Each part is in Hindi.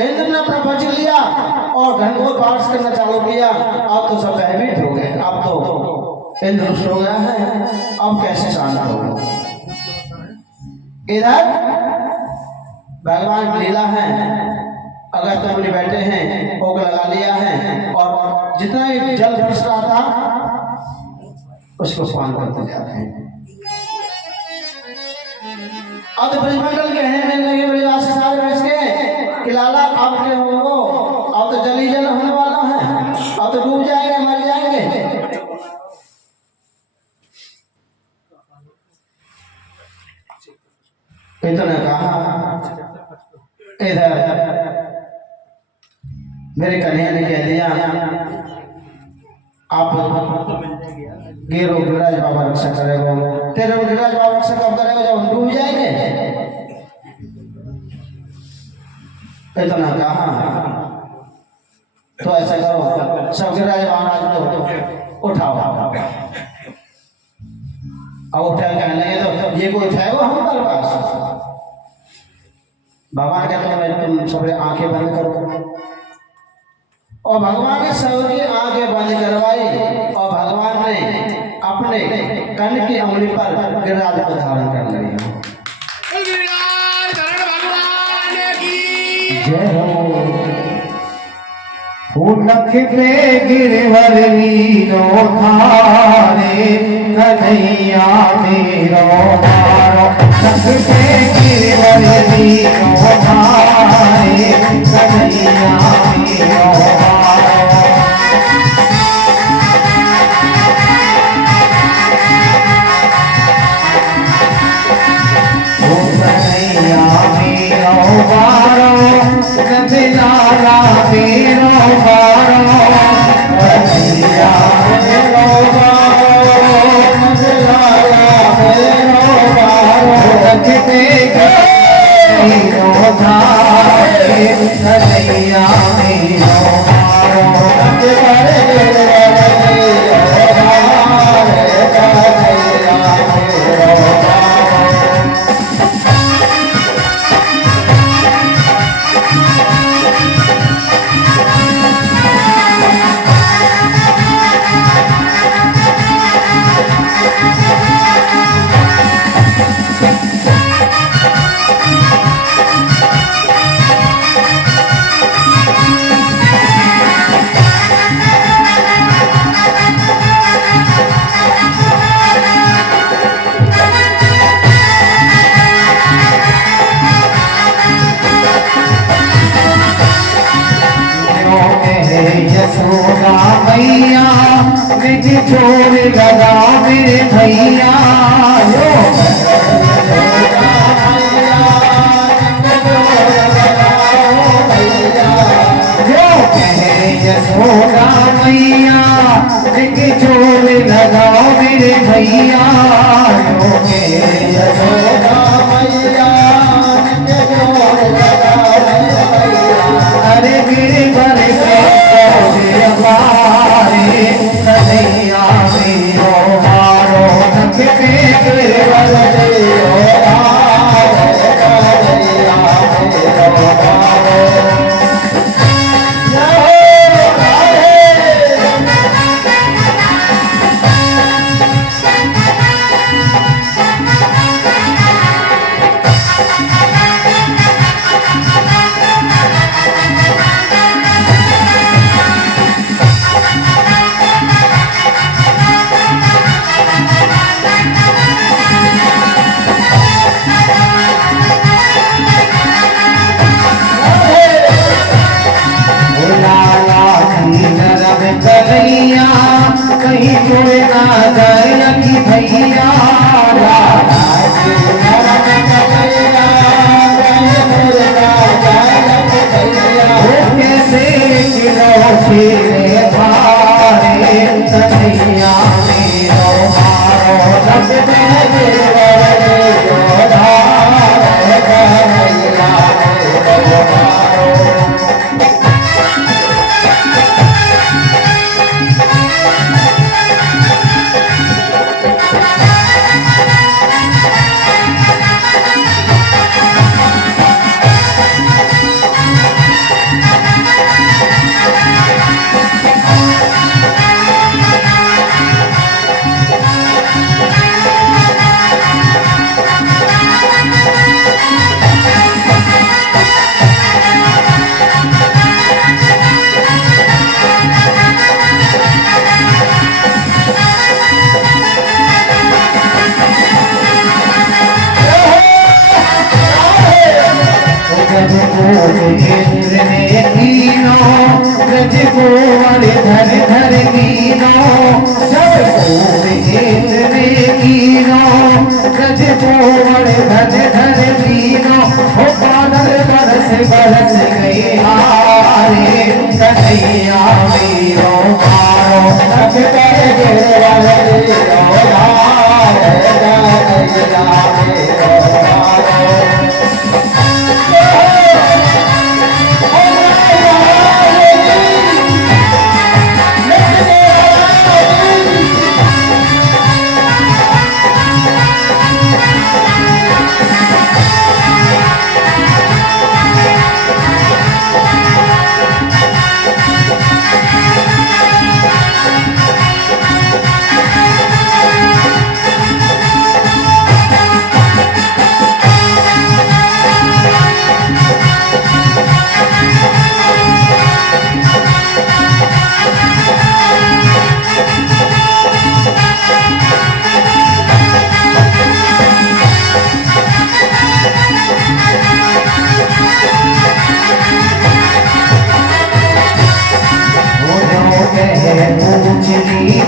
इंद्र ने अपना वज्र लिया और घनघोर बारिश करना चालू किया। अब तो सब भयभीत हो गए। अब तो इंद्र रुष्ट हो गया है, अब कैसे शांत होगा। इधर भगवान लीला है, अगर तुम बैठे हैं, भोग लगा लिया है और जितना भी जल बरस रहा था उसको स्नान करते जा रहे हैं। अब तो ब्रजमंडल के हैं मिल लगे ब्रजवासी से सारे बैठ के कि लाला अब के हो, अब तो जली जल होने वाला है, अब तो डूब जाएंगे, मर जाएंगे। इतने कहा इधर मेरे कन्हैया ने कह दिया आप गिरो गिरिराज बाबा रक्षा करेगा। तेरे गिरिराज बाबा रक्षा कब करेगा, जब हम डूब जाएंगे। इतना कहा तो ऐसा करो सब गिरिराज महाराज को उठाओ। अब उठा कहने लगे तो ये कोई उठाएगा हमारे पास। भगवान कहते हैं तुम सबने आंखें बंद करो और भगवान ने सबकी आंखें बंद करवाई और भगवान ने अपने कर्ण की उंगली पर गिरिराज को धारण कर लिया। नख पे गिरवर वीरो थारे कन्हैया मेरो मारो। नख पे गिरवर वीरो थारे कन्हैया मेरो मारो। कन्हैया मेरो मारो लाला मेरो मारो। कन्हैया मेरो मारो लाला मेरो मारो। रखते मेरो धारे कन्हैया मेरो मारो। यशोदा मैया निज जोर लगा मेरे भैया। जो कहे यशोदा मैया निज जोर लगा मेरे भैया। जो कहे यशोदा मैया निज जोर लगा मेरे भैया। अरे गिरवर कन्हैया मेरो जब गोविंद्र ने कीनो ब्रज गोवर्धन धर कीनो जब गोविंद्र ने कीनो ब्रज गोवर्धन धर कीनो हो बादल बरस बरस गए हारे कन्हैया वीरो मारो रख कर गिरवाले रो धार कन्हैया वीरो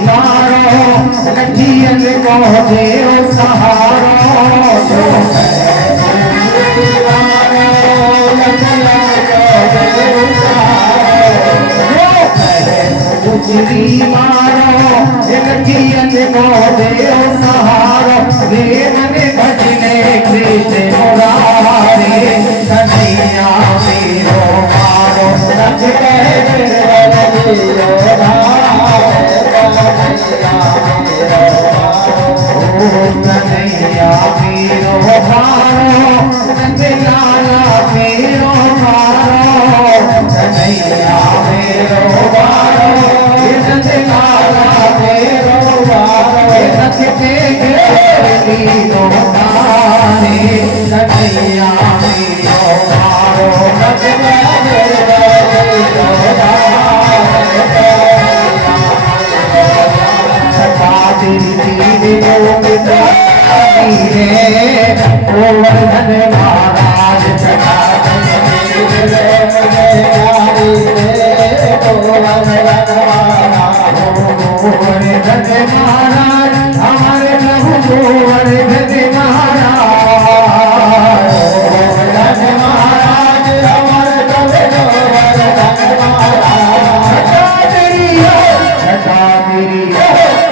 मारो लठियन को देओ सहारो जो गुजरी मारो लठियन को देओ सहारो मन भजने कृष्ण मुरारे कन्हैया वीरो मारो रख कन्हैया वीरो मारो नंदलाला वीरो मारो कन्हैया वीरो मारो नंदलाला वीरो मारो रखते वीरो मारे कन्हैया वीरो मारो गोवर्धन महाराज गोवर्धन महाराज हमारे प्रभु गोवर्धन महाराज गोवर्धन महाराज हमारे प्रभु गोवर्धन महाराज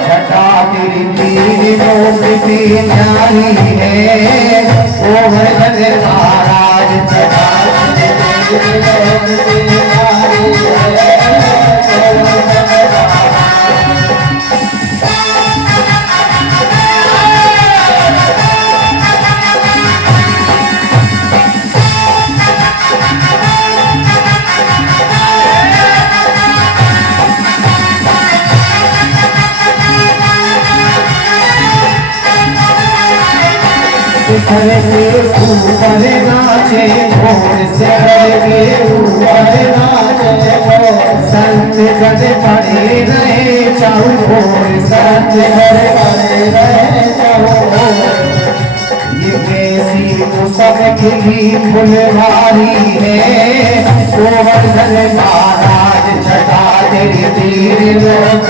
छटा तेरी तीर लोक की न्यारी है गोवर्धन महाराज छटा तेरी लोक की न्यारी है शिखर के ऊपर नाचे भोर से के ऊपर नाचे संत गद पड़े रहे चाहू भोर संत गद पड़े रहे चाहू ये कैसी सब की फुलवारी है गोवर्धन महाराज छटा तेरी तीर लोक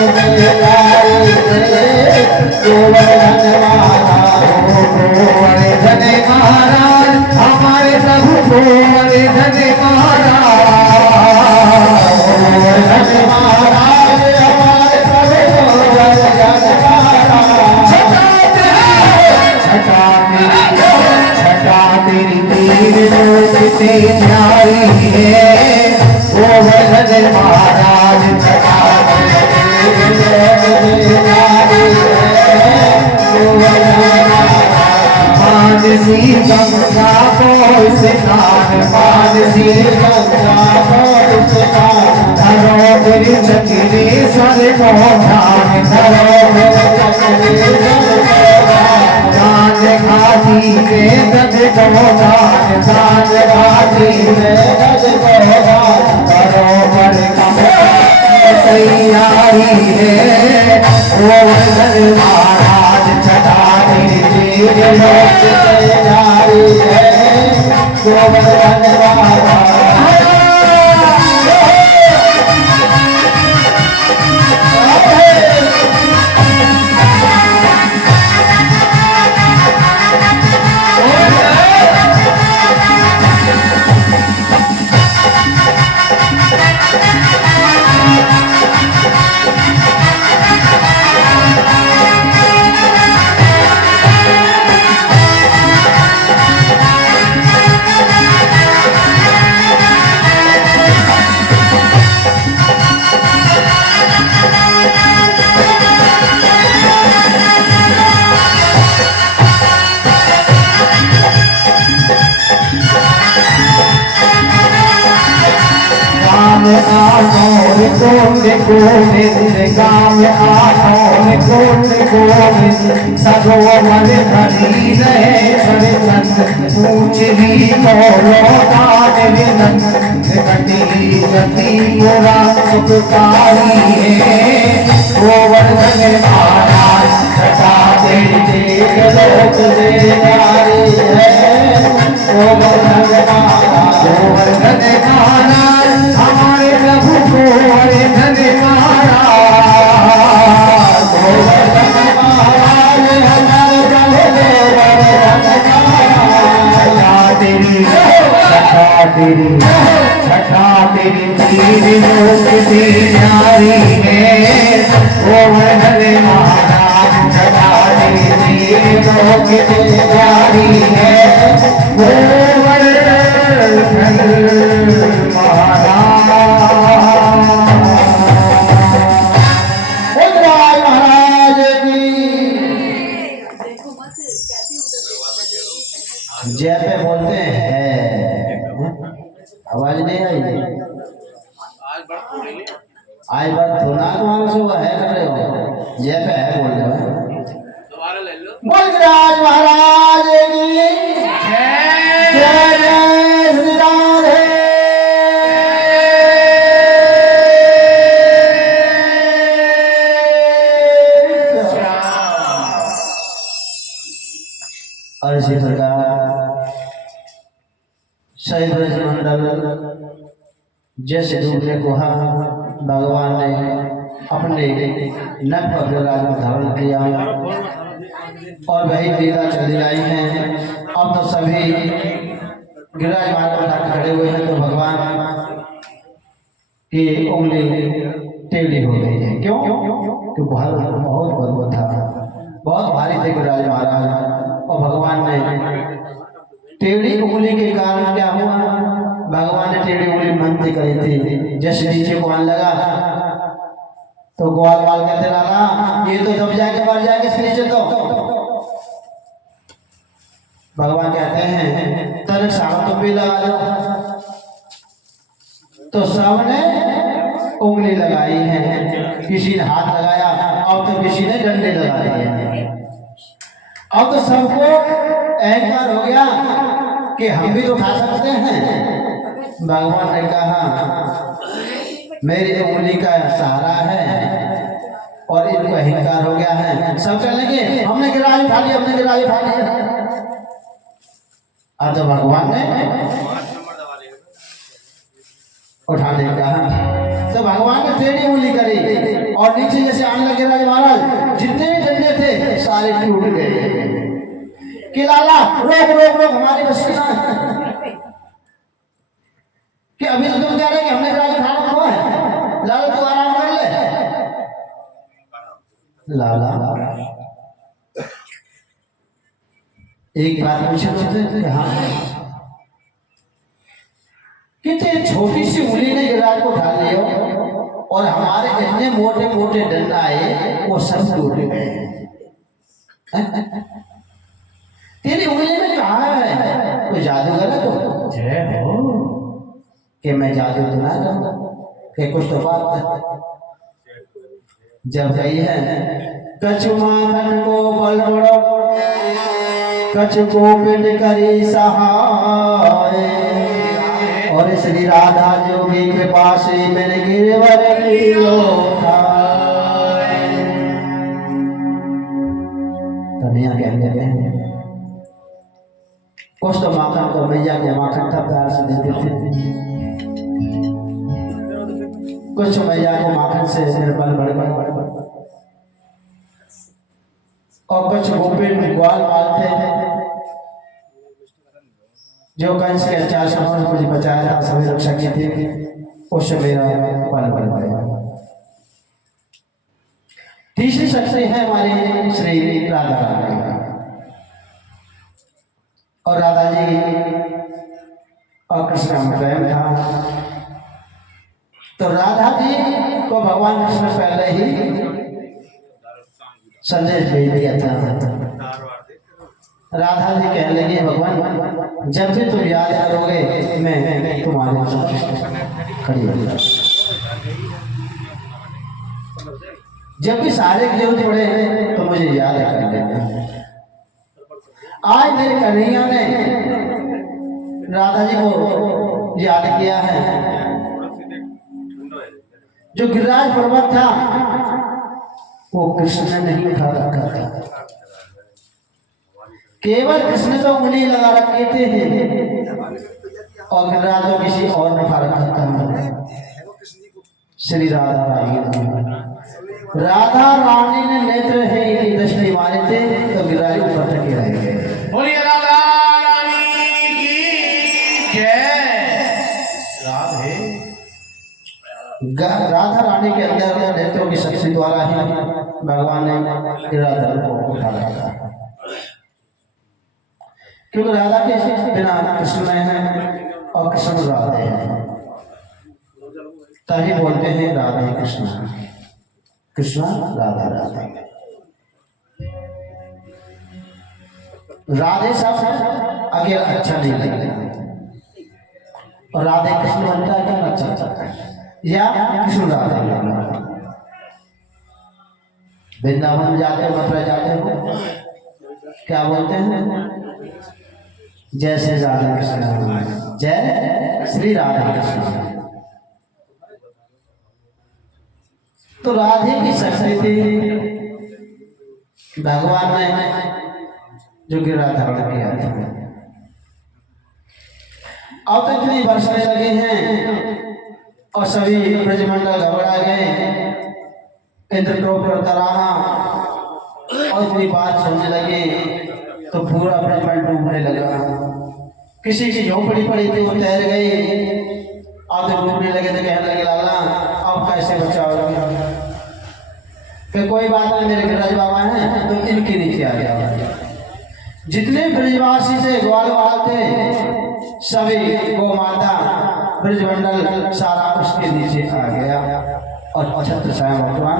गोवर्धन महाराज गोवर्धन महाराज हमारे प्रभु गोवर्धन महाराज गोवर्धन महाराज हमारे प्रभु गोवर्धन महाराज छटा तेरी तीर लोक से न्यारी है गोवर्धन महाराज छटा तेरी लोक से न्यारी है गोवर्धन मानसी गंगा को स्नान मानसी गंगा को स्नान धरो फिर चक्रेश्वर को ध्यान धरो फिर चक्रेश्वर को ध्यान घाटी के गज को ध्यान ध्यान घाटी के गज को ध्यान करो पर तैयारी है गोवर्धन महाराज छटा तेरी लोक से न्यारी है गोवर्धन महाराज में आठों कोट गोविंद गाँव में आठों कोट गोविंद सरोवर भरी रहे बरतन पूछली मोरो दान विनंद कटी गति मोरा सुखकारी है गोवर्धन महाराज छटा देते लोक दे नारी है गोवर्धन महाराज हमारे प्रभु गोवर्धन महाराज गोवर्धन महाराज हमारे प्रभु छठा तेरी तीर लोक से न्यारी है गोवर्धन महाराज छठा तेरी तीर लोक से न्यारी है गोवर्धन महाराज जय पे बोलते हैं आवाज नहीं आई आज बात थोड़ा तुम्हारा सुबह है कर रहे हो जय पे है बोल रहे हो बोलराज महाराज की जय जय श्री राधे और इसी प्रकार शहीद मंडल जैसे डूबने को भगवान ने अपने नट पर विराज धारण किया और वही लीला चली आई है। अब तो सभी विराजमान बना खड़े हुए हैं तो भगवान की उंगली टेढ़ी हो गई है। क्यों? क्योंकि बहुत बलवा था, बहुत भारी थे गिरिराज महाराज और भगवान ने टेढ़ी उंगली के कारण क्या हुआ, भगवान ने टेढ़ी उंगली मनती करी थी। जैसे नीचे को आने लगा तो ग्वाल वाल कहते रहा ये तो दब जाके मर जाएंगे इस नीचे तो भगवान कहते हैं तन साहब तुम भी लगा लो। तो सबने उंगली लगाई है, किसी ने हाथ लगाया, अब तो किसी ने डंडे लगा दिए। अब तो सबको अहंकार हो गया कि हम भी तो खा सकते हैं। भगवान ने कहा मेरी उंगली का सहारा है और इनको अहंकार हो गया है, सब चलेंगे हमने गिराज उठा लिया, हमने गिराज उठा लिया। अब तो भगवान ने उठाने कहा तो भगवान ने टेढ़ी उंगली करी और नीचे जैसे आने लगे राज महाराज जितने भी डंडे थे सारे टूट गए कि लाला रोक रोक रोक हमारी बस की ना कि अभी तो तुम कह रहे कि हमने राज उठा रखा है, लाला तू आराम कर ले। लाला एक बात पूछे तो हाँ कितने छोटी सी उंगली ने गिराज को उठा लिया और हमारे इतने मोटे मोटे डंडा आए वो सब टूट गए। तेरी उंगली में कहा है कोई जादूगर है तो जय हो कि मैं जादू तो ना करूं कि कुछ तो बात है। जब गई है कछु माखन को बल बड़ो कछु को पिंड करी सहाय और श्री राधा जोगी के पास मेरे गिरवर कन्हैया कहते हैं कुछ तो माखन को मैया के माखन था प्यार से देते थे, कुछ मैया को माखन से निर्बल बड़े और कुछ गोपिन ग्वाल पालते थे जो कंस के अत्याचार से उन्होंने मुझे बचाया था, सभी रक्षा की थी, उससे मेरा पल बन गया। तीसरी शक्ति है हमारी श्री राधा रानी और राधा जी और कृष्ण का प्रेम था तो राधा जी को भगवान कृष्ण पहले ही संदेश भेज दिया था। राधा जी कहने लगी भगवान जब भी तुम याद करोगे मैं तुम्हारे खड़ी हो जाओ। जब भी सारे की जरूरत पड़े तो मुझे याद कर लेना। आज मेरे कन्हैया ने राधा जी को याद किया है। जो गिरिराज पर्वत था वो कृष्ण ने नहीं उठा रखा था, केवल कृष्ण तो उंगली लगा रखे थे और गिरिराज तो किसी और ने उठा रखा था। श्री राधा रानी ने नेत्र है दृष्टि मारे थे तो गिरिराज ऊपर तक रह गए। बोलिए राधा रानी की जय। राधे राधा रानी के अंदर नेत्रों की शक्ति द्वारा ही भगवान ने गिरिराज को उठा रखा, क्योंकि राधा के बिना कृष्ण है और कृष्ण राधे हैं, तभी बोलते हैं राधे कृष्ण कृष्ण राधा राधे। राधे सब अकेला अच्छा नहीं लगता और राधे कृष्ण बनता है क्या अच्छा लगता है, या कृष्ण राधे। वृंदावन जाते हो, मथुरा जाते हो, क्या बोलते हैं? जय श्री राधे कृष्ण, जय श्री राधे कृष्ण। तो राधे की शक्ति थी भगवान ने जो गिरिराज धारण किया था। अब तो इतनी बरसने लगे हैं और सभी ब्रजमंडल घबरा गए, इंद्रलोक करता रहा और इतनी बात सुनने लगे तो पूरा ब्रह्मांड डूबने लगा। किसी की झोपड़ी पड़ी थी वो तैर गई, आधे डूबने लगे तो कहने लगे लाला अब कैसे बचाओगे? फिर कोई बात नहीं, मेरे गिरिराज बाबा हैं तो इनके नीचे आ गया। जितने ब्रजवासी थे, ग्वालवाल थे, सभी गौ माता ब्रजमंडल सारा उसके नीचे आ गया और छत्र छाया भगवान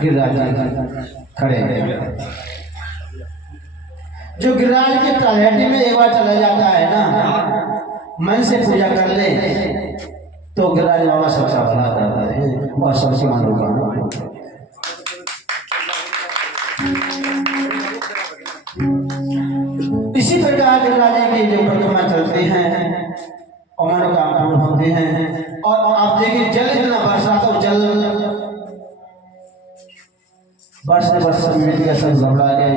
गिरिराज खड़े हैं। जो गिरिराज के तलहटी में एक बार चला जाता है ना, मन से पूजा कर ले तो गिरिराज बाबा सबका भला करता है और सबसे मनोकामना। इसी प्रकार गिरिराज की जो परिक्रमा चलती हैं और मनोकामना पूर्ण होती हैं। और आप देखिए जल इतना बरसा तो जल वर्ष मिल गया, सब घबरा गए।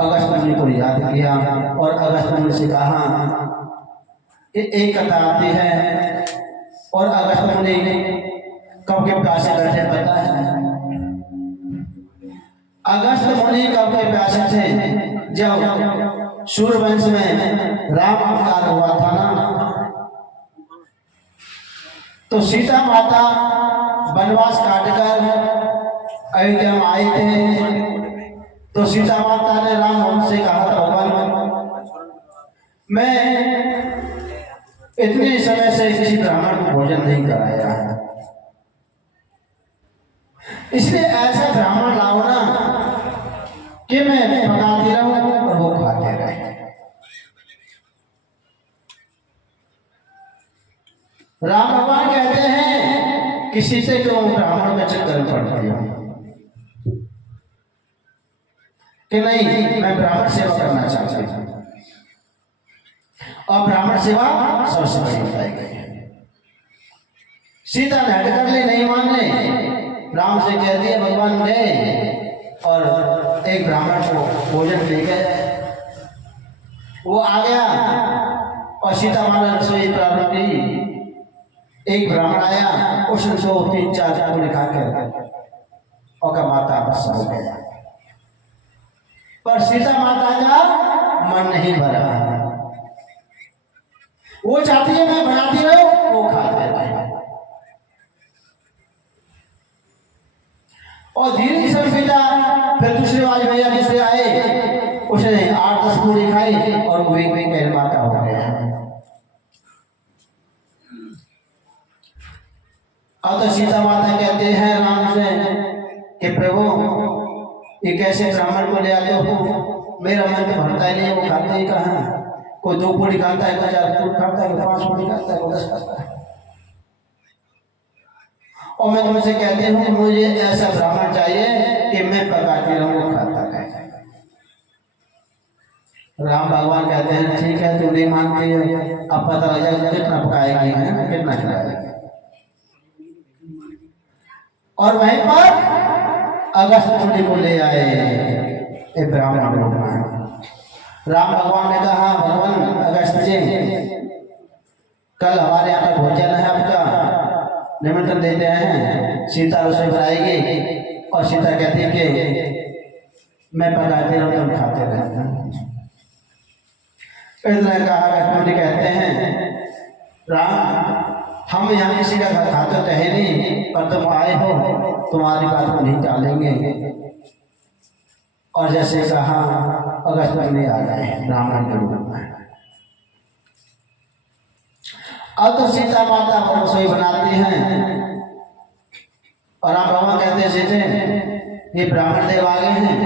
अगस्त मुनि को याद किया और अगस्त मुनि से कहा कि एक कथा आती है और अगस्त मुनि कब के प्यासे बैठे पता है? अगस्त मुनि कब के प्यासे थे? जब सूर्यवंश में राम अवतार हुआ था ना, तो सीता माता वनवास काटकर अयोध्या में आए थे। तो सीता माता ने राम से कहा था भगवान मैं इतने समय से किसी ब्राह्मण को भोजन नहीं कराया, इसलिए ऐसा ब्राह्मण लाओ ना कि मैं पकाती रहूं और वो खाते रहे। राम भगवान कहते हैं किसी से क्यों ब्राह्मण का चक्कर पड़ता है कि नहीं, मैं ब्राह्मण सेवा करना चाहता हूं और ब्राह्मण सेवा सबसे बड़ी बताई गई है। सीता ने हट कर ले, नहीं माने, राम से कह दिया भगवान ने और एक ब्राह्मण को भोजन दे गए। वो आ गया और सीता माता ने रसोई प्रारंभ की। एक ब्राह्मण आया, उसने 2-3-4 पूरी खाकर और का माता बस हो गया, पर सीता माता का मन नहीं भरा। वो चाहती है मैं बनाती रहूं, वो खाते रहे। और धीरे से सीता फिर दूसरे वाले भैया दूसरे आए, उसने 8-10 पूरी खाई और वो एक माता हो गया। अब तो सीता माता कहते हैं राम से कि प्रभु ये कैसे ब्राह्मण को ले आते हो, मेरा मन तो भरता ही नहीं, वो खाते ही कहाँ, कोई 2 पूरी खाता है, कोई 4 पूरी खाता है, कोई 5 पूरी खाता है, कोई 10 खाता है। और मैं तुमसे कहती हूँ कि मुझे ऐसा ब्राह्मण चाहिए कि मैं पकाती रहूँ खाता रहे। राम भगवान कहते हैं ठीक है तू नहीं मानती है, अब पता लग जाएगा कितना पकाएगी है कितना खिलाएगी। और वहीं पर अगस्त मुनि को ले आए एक ब्राह्मण लोग। राम भगवान ने कहा भगवान अगस्त जी कल हमारे यहाँ पर भोजन है, आपका निमंत्रण देते हैं, सीता रसोई बनाएगी। और सीता कहती है कि मैं पकाते रहूँ तुम खाते रहना। इतना कहा लक्ष्मण कहते हैं राम हम यहाँ किसी का घर खाते तो है नहीं, पर तुम आए हो तुम्हारी बात को नहीं टालेंगे। और जैसे कहा अगस्त मुनि आ गए ब्राह्मण के रूप में। अब तो सीता माता रसोई बनाती हैं और राम भगवान कहते हैं सीते ये ब्राह्मण देव आ गए हैं,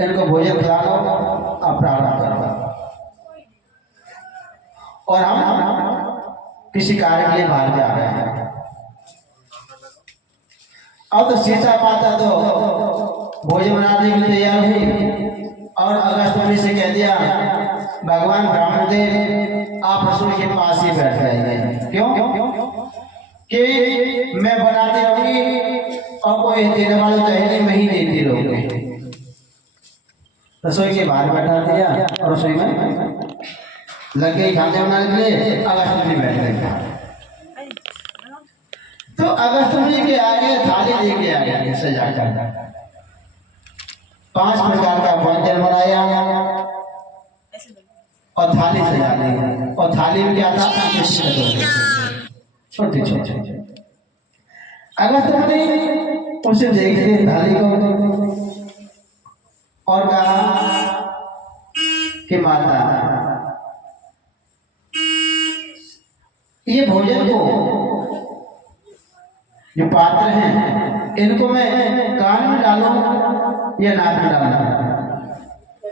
इनको भोजन खिला लो अब प्रार्थना करो और हम किसी कार्य के लिए बाहर जा रहे हैं। अब तो सीता माता तो भोजन बनाने के लिए तैयार हुई और अगस्त मुनि से कह दिया भगवान ब्राह्मण देव आप रसोई के पास ही बैठ जाइए। क्यों कि मैं बनाती रहूंगी और कोई देने वाला तो है नहीं, मैं ही देती रहूंगी। रसोई के बाहर बैठा दिया और रसोई में लग गई खाने बनाने के लिए। अगस्त मुनि बैठ गए तो अगस्त मुनि के आगे थाली लेके आ गए सजा कर 5 प्रकार का व्यंजन बनाया और थाली सजा दी। और थाली में क्या था छोटी छोटी। अगस्त मुनि उसे देखते थाली को और कहा कि माता ये भोजन को जो पात्र हैं इनको मैं कान में डालूं या नाक में डालूं।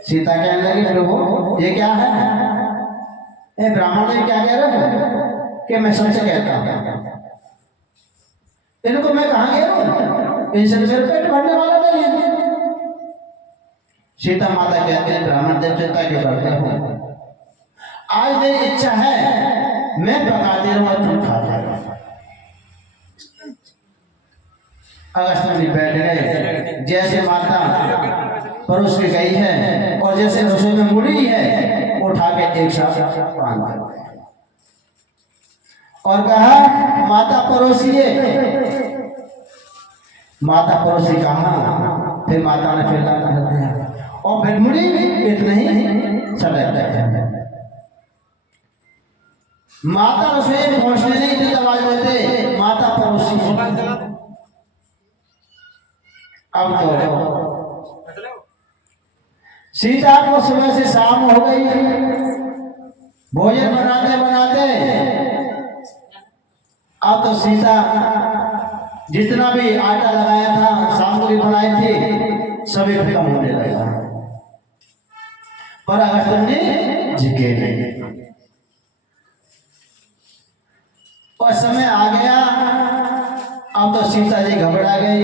सीता कहने लगी प्रभु ये क्या है? ए ब्राह्मण ने क्या कह रहे हो कि मैं सच कहता हूं, इनको मैं कहाँ गया? इनसे मेरे पेट भरने वाला नहीं है। सीता माता कहते हैं ब्राह्मण देव चिंता क्यों करते हो, आज मेरी इच्छा है मैं पकाते रहूं और तुम खाते रहो। अगस्त मुनि बैठ गए, जैसे माता परोस के गई है और जैसे रसोई में मुड़ी है उठा के एक साथ बांध दिया और कहा माता परोसिए। माता परोसी कहा, फिर माता ने फिर कर दिया और फिर मुड़ी इतना ही सटक गया। माता रसोई में पहुंचने नहीं इतनी आवाज देते, माता परोसी। अब तो सीता को सुबह से शाम हो गई, भोजन बनाते बनाते अब तो सीता जितना भी आटा लगाया था सामग्री बनाई थी सभी खत्म होने लगा, पर अगस्त मुनि झुके नहीं। और समय आ गया, अब तो सीता जी घबरा गई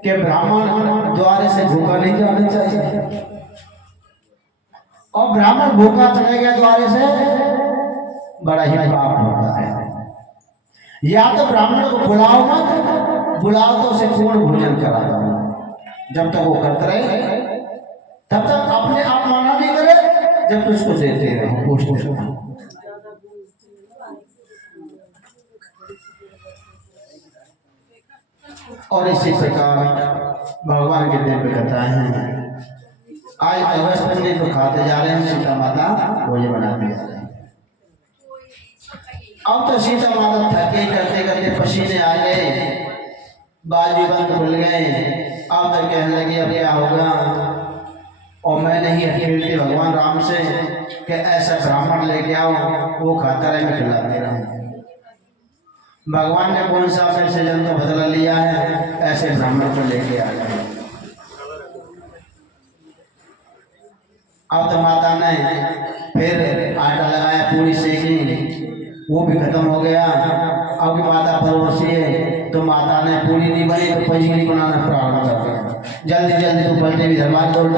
कि ब्राह्मण द्वारे से भूखा नहीं जाना चाहिए और ब्राह्मण भूखा चले गया द्वारे से बड़ा ही पाप होता है। या तो ब्राह्मण को बुलाओ मत, बुलाओ तो उसे पूर्ण भोजन करा दो। जब तक वो करते रहे तब तक अपने आप मना नहीं करे, जब तक उसको देते रहो पूछते रहो। और इसी प्रकार भगवान के दिव्य कथा है। आज अगस्त मुनि तो खाते जा रहे हैं, सीता माता भोजन बनाते जा रहे हैं। अब तो सीता माता थके करते करते पसीने आ गए, बाजू बंद खुल गए। अब तक कहने लगी अब क्या होगा, और मैं नहीं अकेले भगवान राम से कि ऐसा ब्राह्मण लेके आओ वो खाता रहे मैं खिलाते रहूं। भगवान ने कौन सा अपने सृजन को बदला लिया है, ऐसे ब्राह्मण को लेके आ गए। अब तो माता ने फिर आटा लगाया, पूरी सेकी, वो भी खत्म हो गया। अब माता परोसी है तो माता ने पूरी नहीं बनी तो पजीरी बनाना प्रारंभ कर दिया। जल्दी जल्दी तू पलटे भी दरबार